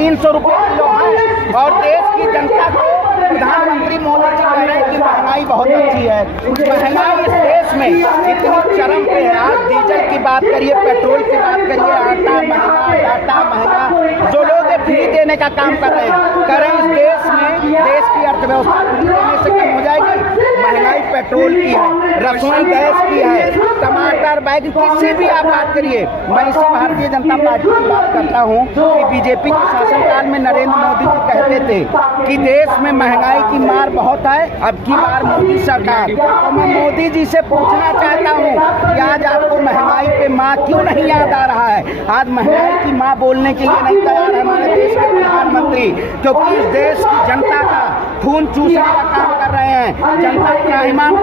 300 रुपये किलो है। और देश की जनता को प्रधानमंत्री मोदी जी कह रहे हैं कि महंगाई बहुत अच्छी है। महंगाई इस देश में इतनी चरम पे है। आज डीजल की बात करिए, पेट्रोल की बात करिए, आटा महंगा, डाटा महंगा, जो लोग फ्री देने का काम कर रहे हैं, करें इस देश में देश की अर्थव्यवस्था फ्री देने से कम हो जाएगी। महंगाई पेट्रोल की है, रसोई गैस की है, टमाटर, बैगन, किसी भी आप बात करिए। मैं इसी भारतीय जनता पार्टी की बात करता हूँ कि बीजेपी के शासनकाल में नरेंद्र मोदी जी कहते थे कि देश में महंगाई की मार बहुत है, अब की बार मोदी सरकार। तो मैं मोदी जी से पूछना चाहता हूँ कि आज आपको महंगाई पे माँ क्यों नहीं याद आ रहा है? आज महंगाई की माँ बोलने के लिए नहीं तैयार है हमारे देश के प्रधानमंत्री, क्योंकि इस देश की जनता का खून चूसने का काम कर रहे हैं। जनता त्राहिमाम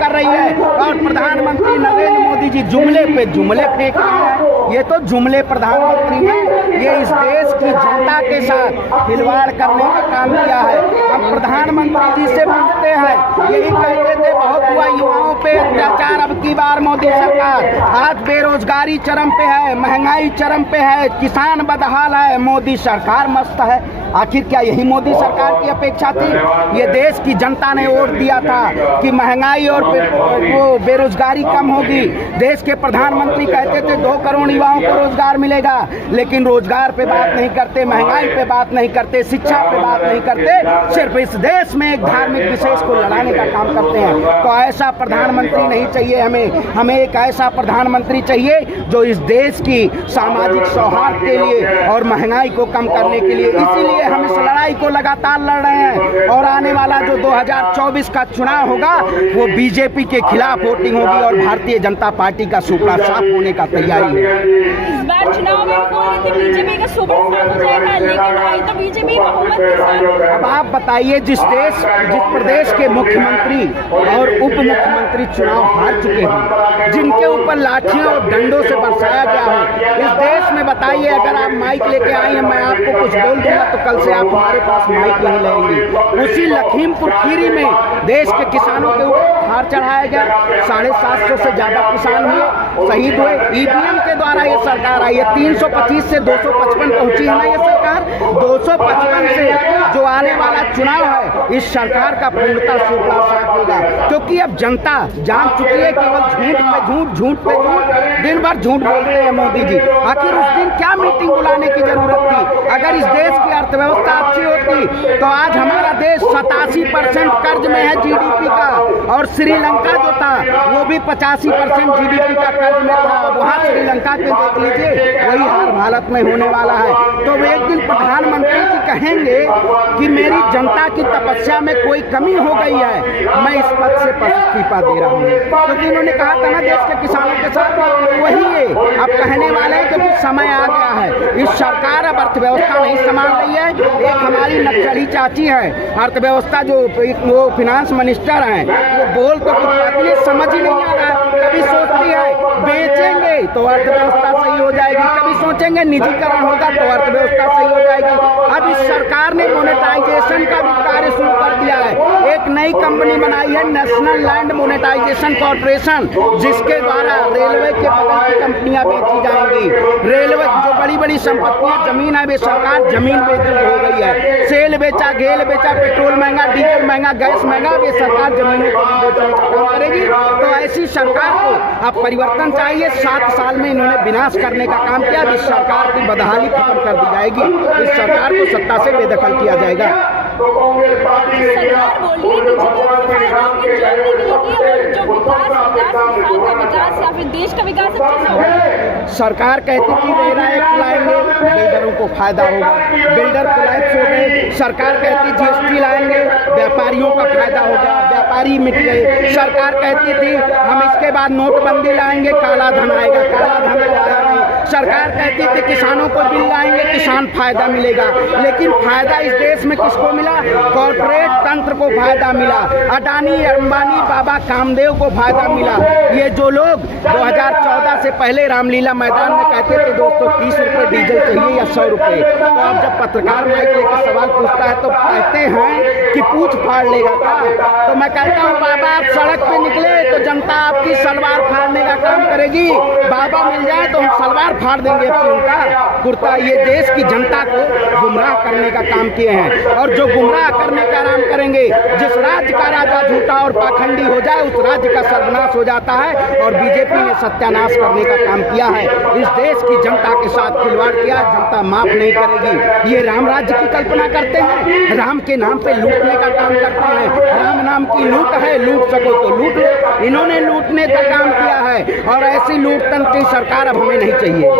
कर रही है और प्रधानमंत्री नरेंद्र मोदी जी जुमले पे जुमले फेंक रहे हैं। ये तो जुमले प्रधानमंत्री हैं, ये इस देश की जनता के साथ खिलवाड़ करने का काम किया है। हम प्रधानमंत्री जी से पूछते हैं, यही कहते थे बहुत हुआ युवाओं पे अत्याचार, अब की बार मोदी सरकार। आज बेरोजगारी चरम पे है, महंगाई चरम पे है, किसान बदहाल है, मोदी सरकार मस्त है। आखिर क्या यही मोदी सरकार की अपेक्षा थी? ये देश की जनता ने वोट दिया था कि महंगाई और वो बेरोजगारी कम होगी। देश के प्रधानमंत्री कहते थे 2 करोड़ युवाओं को रोजगार मिलेगा, लेकिन रोजगार पे बात नहीं करते, महंगाई पे बात नहीं करते, शिक्षा पे बात नहीं करते, सिर्फ इस देश में एक धार्मिक विशेष को लड़ाने का काम करते हैं। तो ऐसा प्रधानमंत्री नहीं चाहिए हमें एक ऐसा प्रधानमंत्री चाहिए जो इस देश की सामाजिक सौहार्द के लिए और महंगाई को कम करने के लिए, इसीलिए हम इस लड़ाई को लगातार लड़ रहे हैं। और आने वाला जो 2024 का चुनाव होगा वो बीजेपी के खिलाफ वोटिंग होगी और भारतीय जनता पार्टी का सुपड़ा साफ होने का तैयारी है। इस बार चुनाव में बीजेपी का सुपड़ा साफ हो जाएगा, लेकिन आई तो बीजेपी बहुमत के साथ। अब आप बताइए, जिस प्रदेश के मुख्यमंत्री और उप मुख्यमंत्री चुनाव हार चुके हैं, जिनके ऊपर लाठियों और डंडों से बरसाया गया हो, इस देश में बताइए, अगर आप माइक लेके आई हैं, मैं आपको कुछ बोल दूंगा तो कल से आप हमारे पास माइक नहीं लेंगे। उसी लखीमपुर खीरी में देश के किसानों के ऊपर हार चढ़ाया गया, 750 से ज्यादा किसान हुए, शहीद हुए। ईवीएम के द्वारा ये सरकार आई है, 325 से 255 पहुंची है ना ये सरकार। 255 से जो आने वाला चुनाव है, इस सरकार का पूर्णतः सुपड़ा साफ होगा, क्योंकि अब जनता जान चुकी है केवल झूठ पे झूठ, दिन भर झूठ बोलते हैं मोदी जी। आखिर उस दिन क्या मीटिंग बुलाने की जरूरत थी? अगर इस देश की अर्थव्यवस्था अच्छी होती तो आज हमारा देश 87% कर्ज में है जीडीपी का, और श्रीलंका जो था वो भी 85% जीडीपी का कर्ज में था। वहाँ श्रीलंका के देख लीजिए, वही हाल भारत में होने वाला है। तो वो एक दिन प्रधानमंत्री जी कहेंगे कि मेरी जनता की तपस्या में कोई कमी हो गई है, मैं इस पद से इस्तीफा दे रहा हूँ। क्योंकि उन्होंने कहा था ना देश के किसानों के साथ, वही है अब कहने वाले हैं, क्योंकि समय आ गया है। इस सरकार अब अर्थव्यवस्था नहीं संभाल रही है। एक हमारी नक्सली चाची है अर्थव्यवस्था, जो वो फिनांस मिनिस्टर हैं, वो बोल तो कुछ बात नहीं, समझ ही नहीं आ रहा। कभी सोचती है बेचेंगे तो अर्थव्यवस्था सही हो जाएगी, कभी सोचेंगे निजीकरण होगा तो अर्थव्यवस्था सही हो जाएगी। अब इस सरकार ने मोनेटाइजेशन का भी कार्य शुरू कर दिया है। एक नई कंपनी बनाई है, नेशनल लैंड मोनेटाइजेशन कॉर्पोरेशन, जिसके द्वारा रेलवे के बगल की कंपनियां बेची जाएंगी। रेलवे जो बड़ी बड़ी संपत्तियां जमीन है, वे सरकार जमीन बेच हो गई है। सेल बेचा, घेल बेचा, पेट्रोल महंगा, डीजल महंगा, गैस महंगा, वे सरकार जमीनों को बेचने का काम करेगी। तो ऐसी सरकार को अब परिवर्तन चाहिए। 7 साल में इन्होंने विनाश करने का काम किया। इस सरकार की बदहाली खत्म कर दी जाएगी, इस सरकार को सत्ता से बेदखल किया जाएगा। सरकार बोल रही है देश का विकास सरकार कहती थी रेरा एक्ट लाएंगे, बिल्डरों को फायदा होगा, बिल्डर कोलैप्स हो गए। सरकार कहती जीएसटी लाएंगे, व्यापारियों का फायदा होगा, व्यापारी मिट गए। सरकार कहती थी हम इसके बाद नोटबंदी लाएंगे, काला धन आएगा, काला धन तो आया नहीं। सरकार कहती थी किसानों को बिल लाएंगे, किसान फायदा मिलेगा, लेकिन फायदा इस देश में किसको मिला? कॉर्पोरेट तंत्र को फायदा मिला, अडानी, अंबानी, बाबा कामदेव को फायदा मिला। ये जो लोग 2014 से पहले रामलीला मैदान में कहते थे दोस्तों 30 रुपये डीजल चाहिए या 100 रुपये, तो अब जब पत्रकार माइक लेकर सवाल पूछता है तो कहते हैं कि पूछ फाड़ लेगा का। तो मैं कहता हूँ बाबा आप सड़क पे निकले तो जनता आपकी सलवार फाड़ने का काम करेगी। बाबा मिल जाए तो हम सलवार फाड़ देंगे बीजेपी उनका कुर्ता, ये देश की जनता को गुमराह करने का काम किए हैं। और जो गुमराह करने का काम करेंगे, जिस राज्य का राजा झूठा और पाखंडी हो जाए उस राज्य का सर्वनाश हो जाता है। और बीजेपी ने सत्यानाश करने का काम किया है, इस देश की जनता के साथ खिलवाड़ किया, जनता माफ नहीं करेगी। ये राम राज्य की कल्पना करते हैं, राम के नाम पे लूटने का काम करते हैं। राम नाम की लूट है, लूट सको तो लूट लो। इन्होंने लूटने का काम किया है और ऐसी लूटतंत्र की सरकार अब हमें नहीं चाहिए,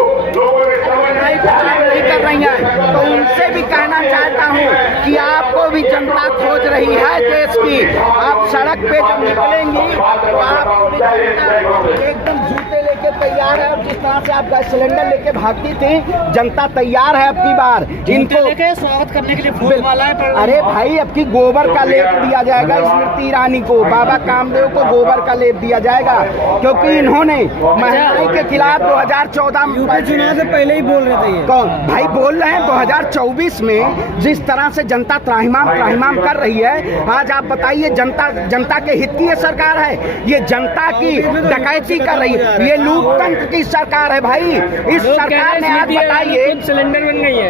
नहीं कर रही है। तो उनसे भी कहना चाहता हूँ कि आपको भी जनता खोज रही है देश की। आप सड़क पे जब निकलेंगी तो आपको भी जनता एकदम जूते लेके तैयार है। और जिस तरह से आप गैस सिलेंडर लेके भागती थी, जनता तैयार है अब की बार इनको स्वागत करने के लिए फूल माला है। अरे भाई, अब की गोबर का लेप दिया जाएगा स्मृति ईरानी को, बाबा कामदेव को गोबर का लेप दिया जाएगा, क्योंकि इन्होंने महंगाई के खिलाफ 2014 में चुनाव से पहले ही बोल रहे थे। कौन भाई बोल रहे हैं? 2024 में जिस तरह से जनता त्राहिमाम कर रही है, आज आप बताइए जनता के हित की ये सरकार है, ये जनता की डकैती कर रही है, ये लूटतंत्र की सरकार है भाई। इस सरकार ने आज बताइए सिलेंडर बन गई है।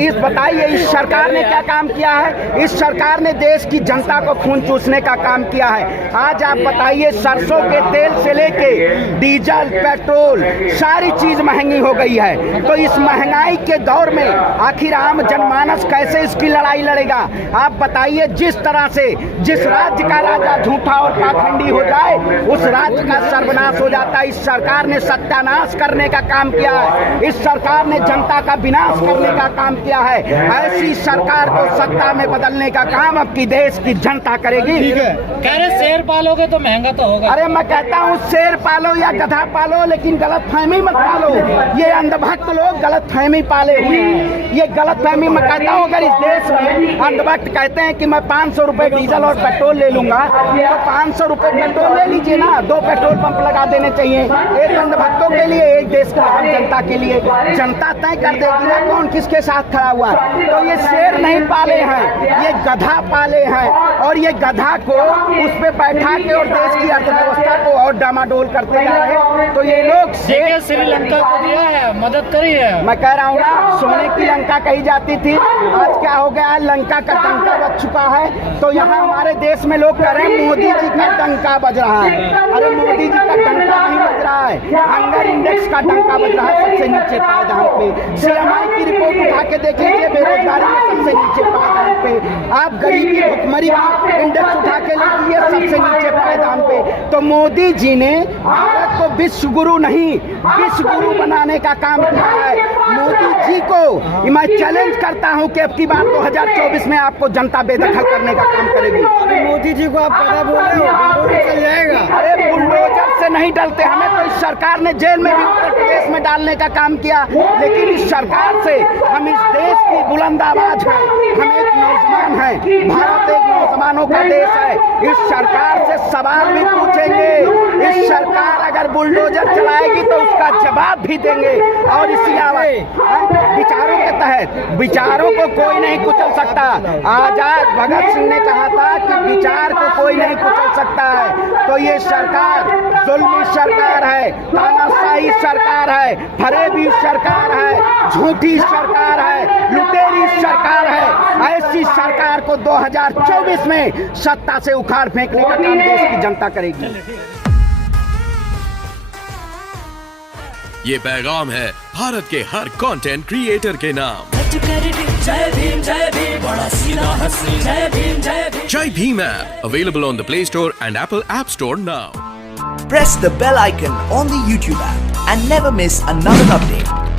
इस बताइए इस सरकार ने क्या काम किया है? इस सरकार ने देश की जनता को खून चूसने का काम किया है। आज आप बताइए, सरसों के तेल से लेके डीजल, पेट्रोल, सारी चीज महंगी हो गई है। तो इस महंगाई के दौर में आखिर आम जनमानस कैसे इसकी लड़ाई लड़ेगा? आप बताइए, जिस तरह से जिस राज्य का राजा झूठा और पाखंडी हो जाए उस राज्य का सर्वनाश हो जाता है। इस सरकार ने सत्यानाश करने का काम किया है, इस सरकार ने जनता का विनाश करने का काम किया है। ऐसी सरकार को सत्ता में बदलने का काम अब की देश की जनता करेगी। कह रहे शेर पालोगे तो महंगा तो होगा। अरे मैं कहता हूँ शेर पालो या गधा पालो, लेकिन गलत फहमी मत पालो। ये अंधभक्त लोग गलत फहमी पाले हुए हैं, ये गलत फहमी मैं कहता हूँ। अगर इस देश में अंधभक्त कहते हैं कि मैं 500 रुपए डीजल और पेट्रोल ले लूंगा, तो 500 रुपए पेट्रोल ले लीजिए ना, 2 पेट्रोल पंप लगा देने चाहिए, एक अंधभक्तों के लिए, एक देश की आम जनता के लिए। जनता तय कर देगी ना कौन किसके साथ खड़ा हुआ। तो ये शेर नहीं पाले हैं, ये गधा पाले हैं, और ये गधा को उस पे बैठा के और देश की अर्थव्यवस्था को और डामाडोल करते जा रहे हैं। तो ये लोग श्रीलंका को दिया है, मदद करी है। मैं कह रहा हूँ ना, सोने की लंका कही जाती थी, आज क्या हो गया है, लंका का डंका बज चुका है। तो यहाँ हमारे देश में लोग कह रहे हैं मोदी जी का डंका बज रहा है। अरे मोदी जी का डंका नहीं बज रहा है, हंगर इंडेक्स का डंका बज रहा है, सबसे नीचे पायदान पे। सीएमआई की रिपोर्ट उठा के देखेंगे, बेरोजगारी में सबसे नीचे पायदान पे। आप गरीबी भुखमरी का इंडेक्स उठा के लीजिए, सबसे नीचे पायदान पे। तो मोदी जी ने भारत को विश्व गुरु नहीं, विश्व गुरु बनाने का काम किया है। मोदी जी को मैं चैलेंज करता हूं कि अब की बार 2024 में आपको जनता बेदखल करने का काम करेगी। मोदी जी को आप गधा बोल रहे हो, चल जाएगा। अरे बुलडोजर से नहीं डरते, हमें तो इस सरकार ने जेल में भी उत्तर प्रदेश में डालने का काम किया, लेकिन इस सरकार से हम इस देश की बुलंद आवाज है, हम एक नौजवान हैं, भारत एक नौजवानों का देश है। इस सरकार से सवाल भी पूछेंगे, इस सरकार अगर बुलडोजर चलाएगी तो उसका जवाब भी देंगे। और इसी विचारों के तहत विचारों को कोई नहीं कुचल सकता। आजाद भगत सिंह ने कहा था कि विचार को कोई नहीं कुचल सकता है। तो ये सरकार जुल्मी सरकार है, तानाशाही सरकार है, फरेबी सरकार है, झूठी सरकार है, लुटेरी सरकार है। ऐसी सरकार को 2024 में सत्ता से उखाड़ फेंकने का काम देश की जनता करेगी। ये पैगाम है भारत के हर कंटेंट क्रिएटर के नाम। जय भीम बड़ा सीधा हंसी, जय भीम। जय Bhim app available on the Play Store and Apple App Store now. Press the bell icon on the YouTube app and never miss another update.